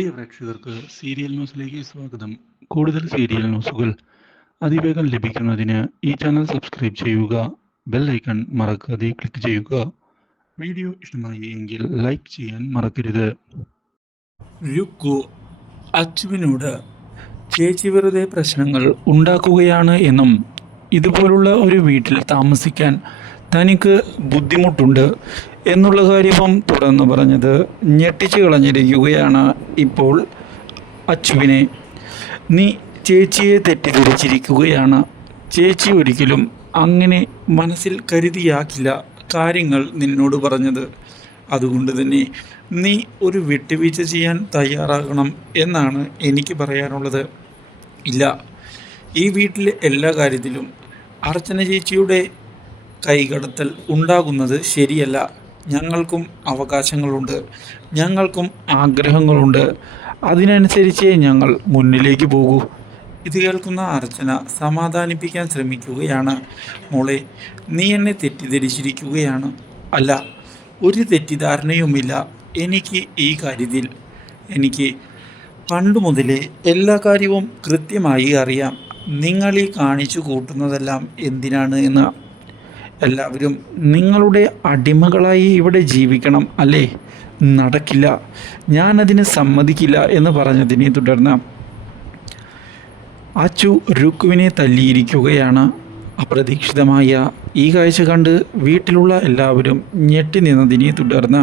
പ്രിയ പ്രേക്ഷകർക്ക് സീരിയൽ ന്യൂസിലേക്ക് സ്വാഗതം. കൂടുതൽ സീരിയൽ ന്യൂസുകൾ അതിവേഗം ലഭിക്കുന്നതിന് ഈ ചാനൽ സബ്സ്ക്രൈബ് ചെയ്യുക ബെൽ ഐക്കൺ മറക്കാതെ ക്ലിക്ക് ചെയ്യുക. വീഡിയോ ഇഷ്ടമായി എങ്കിൽ ലൈക്ക് ചെയ്യാൻ മറക്കരുത്. രുക്കു അച്ചുവിനോട് ചേച്ചി വെറുതെ പ്രശ്നങ്ങൾ ഉണ്ടാക്കുകയാണ് എന്നും ഇതുപോലുള്ള ഒരു വീട്ടിൽ താമസിക്കാൻ തനിക്ക് ബുദ്ധിമുട്ടുണ്ട് എന്നുള്ള കാര്യവും തുടർന്ന് പറഞ്ഞത് ഞെട്ടിച്ചു കളഞ്ഞിരിക്കുകയാണ് ഇപ്പോൾ അച്ചുവിനെ നീ ചേച്ചിയെ തെറ്റിദ്ധരിച്ചിരിക്കുകയാണ്. ചേച്ചി ഒരിക്കലും അങ്ങനെ മനസ്സിൽ കരുതിയാക്കില്ല കാര്യങ്ങൾ നിന്നോട് പറഞ്ഞത്. അതുകൊണ്ട് തന്നെ നീ ഒരു വിട്ടുവീഴ്ച ചെയ്യാൻ തയ്യാറാകണം എന്നാണ് എനിക്ക് പറയാനുള്ളത്. ഇല്ല. ഈ വീട്ടിലെ എല്ലാ കാര്യത്തിലും അർച്ചന ചേച്ചിയുടെ കൈകടത്തൽ ഉണ്ടാകുന്നത് ശരിയല്ല. ഞങ്ങൾക്കും അവകാശങ്ങളുണ്ട്. ഞങ്ങൾക്കും ആഗ്രഹങ്ങളുണ്ട്. അതിനനുസരിച്ച് ഞങ്ങൾ മുന്നിലേക്ക് പോകൂ. ഇത് കേൾക്കുന്ന അർച്ചന സമാധാനിപ്പിക്കാൻ ശ്രമിക്കുകയാണ്. മോളെ നീ എന്നെ തെറ്റിദ്ധരിച്ചിരിക്കുകയാണ്. അല്ല ഒരു തെറ്റിദ്ധാരണയുമില്ല. എനിക്ക് ഈ കാര്യത്തിൽ എനിക്ക് പണ്ട് മുതലേ എല്ലാ കാര്യവും കൃത്യമായി അറിയാം. നിങ്ങൾ ഈ കാണിച്ചു കൂട്ടുന്നതെല്ലാം എന്തിനാണ് എന്ന്. എല്ലാവരും നിങ്ങളുടെ അടിമകളായി ഇവിടെ ജീവിക്കണം അല്ലേ? നടക്കില്ല. ഞാനതിന് സമ്മതിക്കില്ല എന്ന് പറഞ്ഞതിനെ തുടർന്ന് അച്ചു രുക്കുവിനെ തല്ലിയിരിക്കുകയാണ്. അപ്രതീക്ഷിതമായ ഈ കാഴ്ച കണ്ട് വീട്ടിലുള്ള എല്ലാവരും ഞെട്ടി നിന്നതിനെ തുടർന്ന്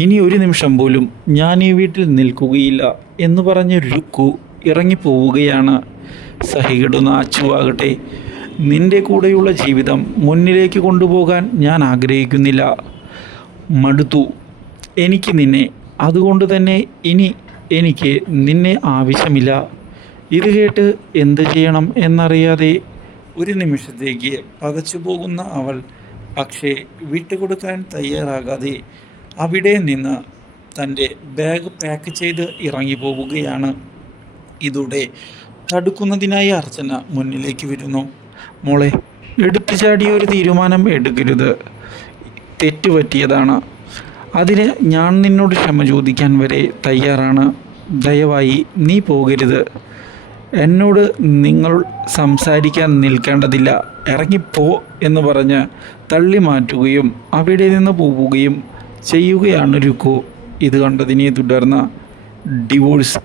ഇനി ഒരു നിമിഷം പോലും ഞാൻ ഈ വീട്ടിൽ നിൽക്കുകയില്ല എന്ന് പറഞ്ഞ് രുക്കു ഇറങ്ങിപ്പോവുകയാണ്. സഹികിടുന്ന അച്ചുവാകട്ടെ നിന്റെ കൂടെയുള്ള ജീവിതം മുന്നിലേക്ക് കൊണ്ടുപോകാൻ ഞാൻ ആഗ്രഹിക്കുന്നില്ല. മടുത്തു. എനിക്ക് നിന്നെ അതുകൊണ്ട് തന്നെ ഇനി എനിക്ക് നിന്നെ ആവശ്യമില്ല. ഇത് കേട്ട് എന്ത് ചെയ്യണം എന്നറിയാതെ ഒരു നിമിഷത്തേക്ക് പകച്ചു പോകുന്ന അവൾ പക്ഷേ വിട്ടുകൊടുക്കാൻ തയ്യാറാകാതെ അവിടെ നിന്ന് തന്റെ ബാഗ് പാക്ക് ചെയ്ത് ഇറങ്ങി പോവുകയാണ്. ഇതോടെ തടുക്കുന്നതിനായി അർച്ചന മുന്നിലേക്ക് വരുന്നു. മോളെ എടുത്തു ചാടിയ ഒരു തീരുമാനം എടുക്കരുത്. തെറ്റുപറ്റിയതാണ്. അതിന് ഞാൻ നിന്നോട് ക്ഷമ ചോദിക്കാൻ വരെ തയ്യാറാണ്. ദയവായി നീ പോകരുത്. എന്നോട് നിങ്ങൾ സംസാരിക്കാൻ നിൽക്കേണ്ടതില്ല. ഇറങ്ങിപ്പോ എന്ന് പറഞ്ഞ് തള്ളി മാറ്റുകയും അവിടെ നിന്ന് പോവുകയും ചെയ്യുകയാണ് രുക്കു ഇത് കണ്ടതിനെ തുടർന്ന് ഡിവോഴ്സ്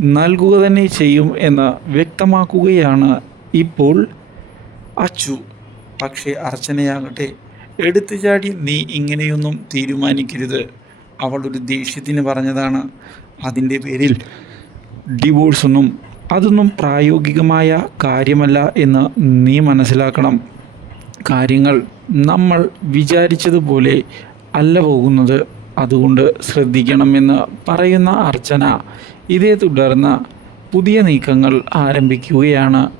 നൽകുക തന്നെ ചെയ്യും എന്ന് വ്യക്തമാക്കുകയാണ് ഇപ്പോൾ അച്ചു. പക്ഷേ അർച്ചനയാകട്ടെ എടുത്തു ചാടി നീ ഇങ്ങനെയൊന്നും തീരുമാനിക്കരുത്. അവൾ ഒരു ദേഷ്യത്തിന് പറഞ്ഞതാണ്. അതിന്റെ പേരിൽ ഡിവോഴ്സൊന്നും അതൊന്നും പ്രായോഗികമായ കാര്യമല്ല എന്ന് നീ മനസ്സിലാക്കണം. കാര്യങ്ങൾ നമ്മൾ വിചാരിച്ചതുപോലെ അല്ല പോകുന്നത്. അതുകൊണ്ട് ശ്രദ്ധിക്കണമെന്ന് പറയുന്ന അർച്ചന. ഇതേ തുടർന്ന് പുതിയ നീക്കങ്ങൾ ആരംഭിക്കുകയാണ്.